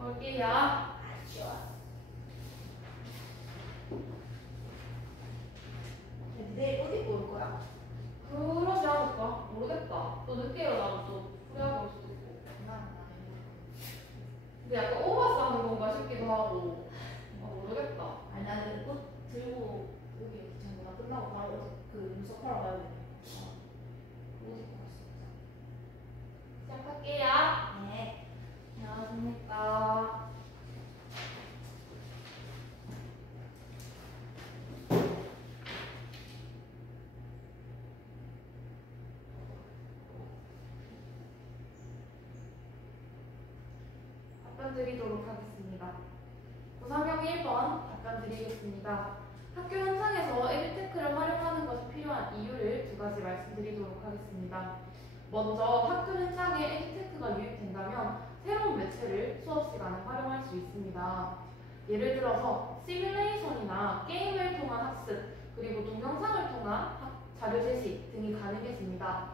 볼게요. 좋아. 내일 어디 볼 거야? 그러지 않을까? 모르겠다. 또 늦게 일어나면 또 후회하고 올 수도 있고. 근데 약간 오버스 하는 건가 싶기도 하고. 모르겠다. 아니 나는 옷 들고 여기 전부가 끝나고 바로 그 눈썹하러 가야 돼. 옷 입고 갔어. 시작할게요. 네. 안녕하십니까. 답변 드리도록 하겠습니다. 구상형 1번 답변 드리겠습니다. 학교 현장에서 에듀테크를 활용하는 것이 필요한 이유를 두 가지 말씀드리도록 하겠습니다. 먼저 학교 현장에 에듀테크가 유입된다면 새로운 매체를 수업 시간에 활용할 수 있습니다. 예를 들어서 시뮬레이션이나 게임을 통한 학습, 그리고 동영상을 통한 자료 제시 등이 가능해집니다.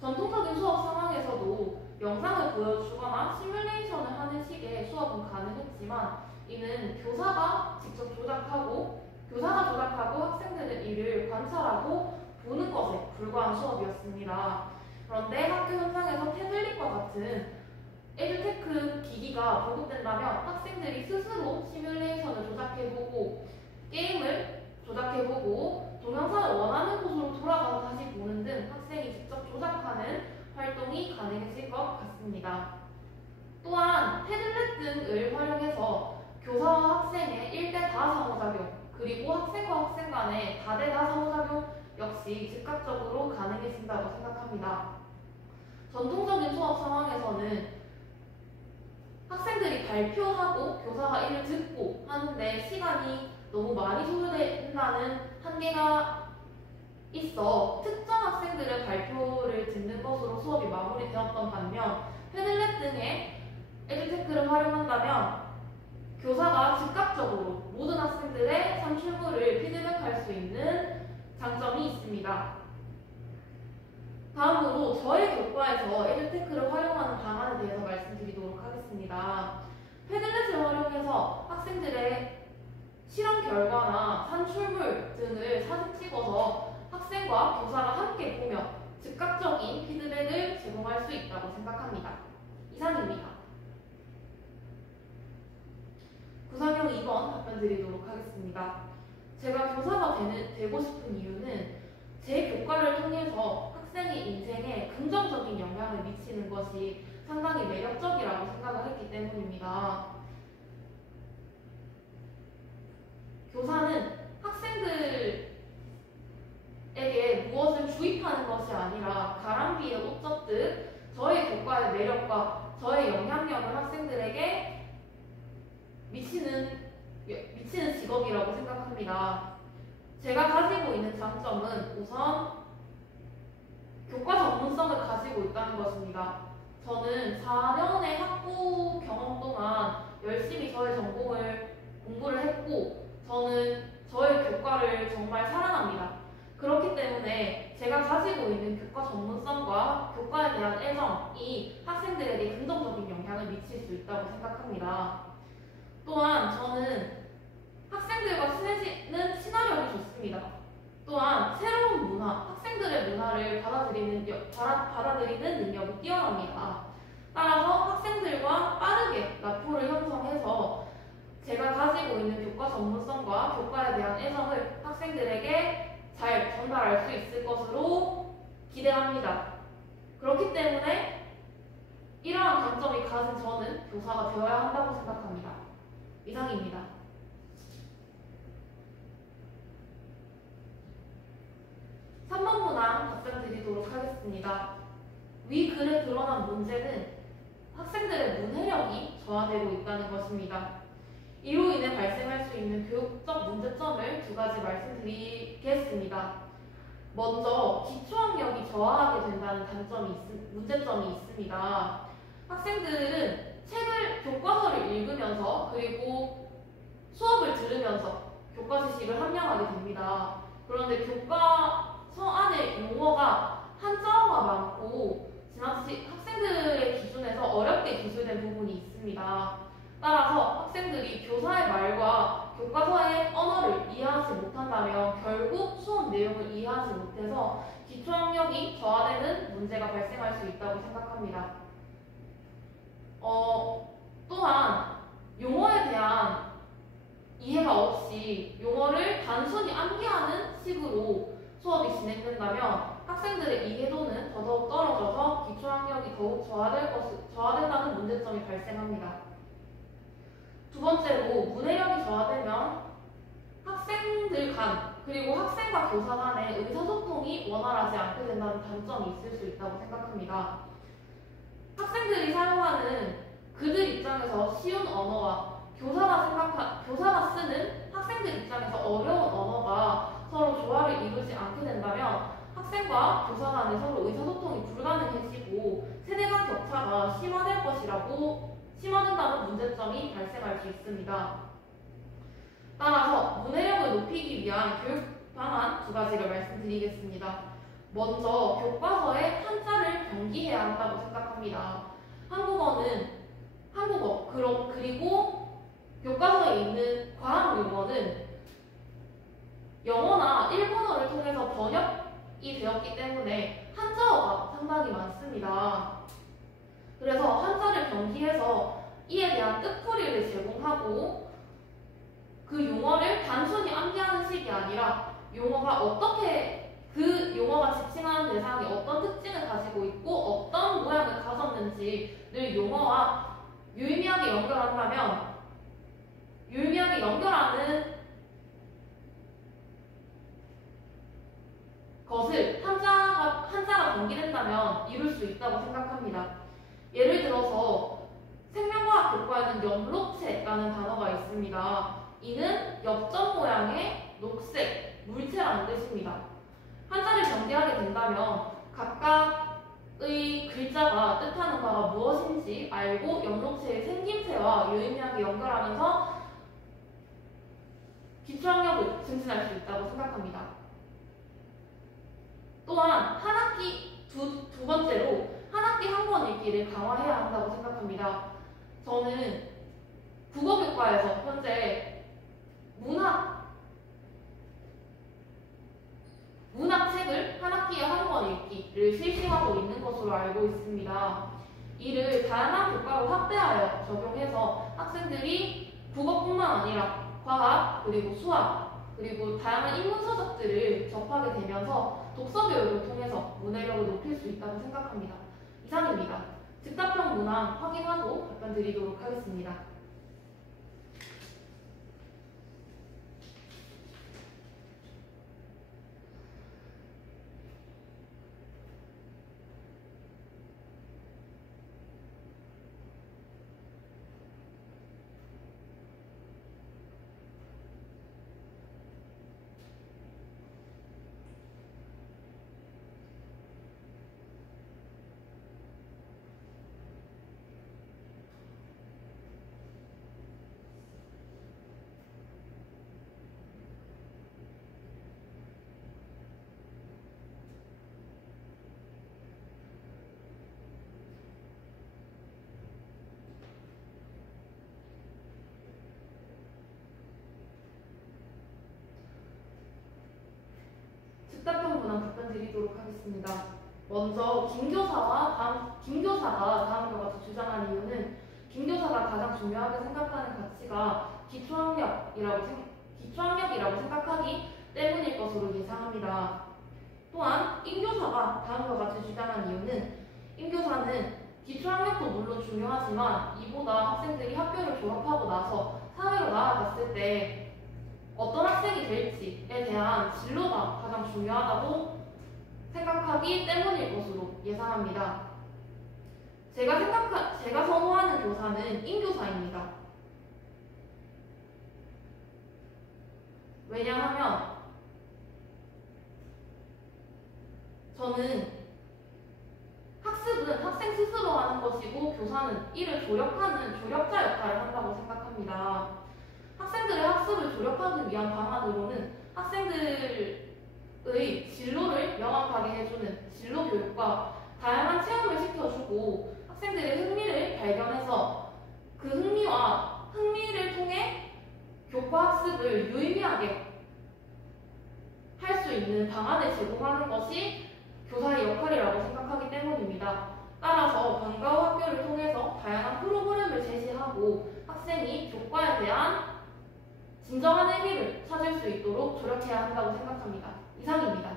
전통적인 수업 상황에서도 영상을 보여주거나 시뮬레이션을 하는 식의 수업은 가능했지만 이는 교사가 조작하고 학생들의 일을 관찰하고 보는 것에 불과한 수업이었습니다. 그런데 학교 현장에서 태블릿과 같은 에듀테크 기기가 보급된다면 학생들이 스스로 시뮬레이션을 조작해보고 게임을 조작해보고 동영상을 원하는 곳으로 돌아가서 다시 보는 등 학생이 직접 조작하는 활동이 가능해질 것 같습니다. 또한 태블릿 등을 활용해서 교사와 학생의 1대 다 상호작용 그리고 학생과 학생 간의 다대 다 상호작용 역시 즉각적으로 가능해진다고 생각합니다. 전통적인 수업 상황에서는 학생들이 발표하고 교사가 이를 듣고 하는데 시간이 너무 많이 소요된다는 한계가 있어 특정 학생들의 발표를 듣는 것으로 수업이 마무리되었던 반면 패들렛 등의 에듀테크를 활용한다면 교사가 즉각적으로 모든 학생들의 산출물을 피드백할 수 있는 장점이 있습니다. 다음으로 저의 교과에서 에듀테크를 활용하는 방안에 대해서 말씀드리도록 하겠습니다. 패들렛을 활용해서 학생들의 실험 결과나 산출물 등을 사진 찍어서 학생과 교사가 함께 보며 즉각적인 피드백을 제공할 수 있다고 생각합니다. 이상입니다. 구상형 2번 답변 드리도록 하겠습니다. 제가 교사가 되고 싶은 이유는 제 교과를 통해서 학생의 인생에 긍정적인 영향을 미치는 것이 상당히 매력적이라고 생각을 했기 때문입니다. 교사는 학생들에게 무엇을 주입하는 것이 아니라 가랑비에 옷 젖듯 저의 교과의 매력과 저의 영향력을 학생들에게 미치는 직업이라고 생각합니다. 제가 가지고 있는 장점은 우선 교과 전문성을 가지고 있다는 것입니다. 저는 4년의 학부 경험 동안 열심히 저의 전공을 공부를 했고 저는 저의 교과를 정말 사랑합니다. 그렇기 때문에 제가 가지고 있는 교과 전문성과 교과에 대한 애정이 학생들에게 긍정적인 영향을 미칠 수 있다고 생각합니다. 또한 저는 학생들과 친해지는 친화력이 좋습니다. 또한 새로운 문화, 학생들의 문화를 받아들이는 능력이 뛰어납니다. 따라서 학생들과 빠르게 라포를 형성해서 제가 가지고 있는 교과 전문성과 교과에 대한 애정을 학생들에게 잘 전달할 수 있을 것으로 기대합니다. 그렇기 때문에 이러한 강점이 가진 저는 교사가 되어야 한다고 생각합니다. 이상입니다. 3번 문항 답변 드리도록 하겠습니다. 위 글에 드러난 문제는 학생들의 문해력이 저하되고 있다는 것입니다. 이로 인해 발생할 수 있는 교육적 문제점을 두 가지 말씀드리겠습니다. 먼저 기초학력이 저하하게 된다는 문제점이 있습니다. 학생들은 교과서를 읽으면서 그리고 수업을 들으면서 교과 지식을 함량하게 됩니다. 그런데 교과서 안에 용어가 한자어가 많고 지나치 학생들의 기준에서 어렵게 기술된 부분이 있습니다. 따라서 학생들이 교사의 말과 교과서의 언어를 이해하지 못한다면 결국 수업 내용을 이해하지 못해서 기초학력이 저하되는 문제가 발생할 수 있다고 생각합니다. 또한 용어에 대한 이해가 없이 용어를 단순히 암기하는 식으로 수업이 진행된다면 학생들의 이해도는 더더욱 떨어져서 기초학력이 더욱 저하된다는 문제점이 발생합니다. 두 번째로 문해력이 저하되면 학생들 간 그리고 학생과 교사 간의 의사소통이 원활하지 않게 된다는 단점이 있을 수 있다고 생각합니다. 학생들이 사용하는 그들 입장에서 쉬운 언어와 교사가 쓰는 학생들 입장에서 어려운 언어가 서로 조화를 이루지 않게 된다면 학생과 교사 간에 서로 의사소통이 불가능해지고 세대 간 격차가 심화된다는 문제점이 발생할 수 있습니다. 따라서 문해력을 높이기 위한 교육 방안 두 가지를 말씀드리겠습니다. 먼저 교과서에 한자를 병기해야 한다고 생각합니다. 한국어 그리고 교과서에 있는 과학 용어는 영어나 일본어를 통해서 번역이 되었기 때문에 한자어가 상당히 많습니다. 그래서 한자를 병기해서 이에 대한 뜻풀이를 제공하고 그 용어를 단순히 암기하는 식이 아니라 그 용어가 지칭하는 대상이 어떤 특징을 가지고 있고 어떤 모양을 가졌는지를 용어와 유의미하게 연결한다면 유의미하게 연결하는 것을 한자가 병기된다면 이룰 수 있다고 생각합니다. 예를 들어서 생명과학 교과에는 염록체라는 단어가 있습니다. 이는 엽전 모양의 녹색 물체라는 뜻입니다. 한자를 병기하게 된다면 각각의 글자가 뜻하는 바가 무엇인지 알고 염록체의 생김새와 유의미하게 연결하면서 기초학력을 증진할 수 있다고 생각합니다. 또한 두 번째로 한 학기 한 권 읽기를 강화해야 한다고 생각합니다. 저는 국어교과에서 현재 문학책을 한 학기에 한 권 읽기를 실시하고 있는 것으로 알고 있습니다. 이를 다양한 교과로 확대하여 적용해서 학생들이 국어뿐만 아니라 과학, 그리고 수학, 그리고 다양한 인문서적들을 접하게 되면서 독서교육을 통해서 문해력을 높일 수 있다고 생각합니다. 이상입니다. 즉답형 문항 확인하고 답변 드리도록 하겠습니다. 즉답형 문항 답변 드리도록 하겠습니다. 먼저 김교사가 다음과 같이 주장한 이유는 김교사가 가장 중요하게 생각하는 가치가 기초학력이라고 생각하기 때문일 것으로 예상합니다. 또한 임교사가 다음과 같이 주장한 이유는 임교사는 기초학력도 물론 중요하지만 이보다 학생들이 학교를 졸업하고 나서 사회로 나아갔을 때 어떤 학생이 될지에 대한 진로가 가장 중요하다고 생각하기 때문일 것으로 예상합니다. 제가 선호하는 교사는 임교사입니다. 왜냐하면 저는 학습은 학생 스스로 하는 것이고 교사는 이를 조력하는 조력자 역할을 한다고 생각합니다. 학생들의 학습을 조력하기 위한 방안으로는 학생들의 진로를 명확하게 해주는 진로 교육과 다양한 체험을 시켜주고 학생들의 흥미를 발견해서 그 흥미를 통해 교과 학습을 유의미하게 할 수 있는 방안을 제공하는 것이 교사의 역할이라고 생각하기 때문입니다. 따라서 방과 후 학교를 통해서 다양한 프로그램을 제시하고 학생이 교과에 대한 진정한 의미를 찾을 수 있도록 조력해야 한다고 생각합니다. 이상입니다.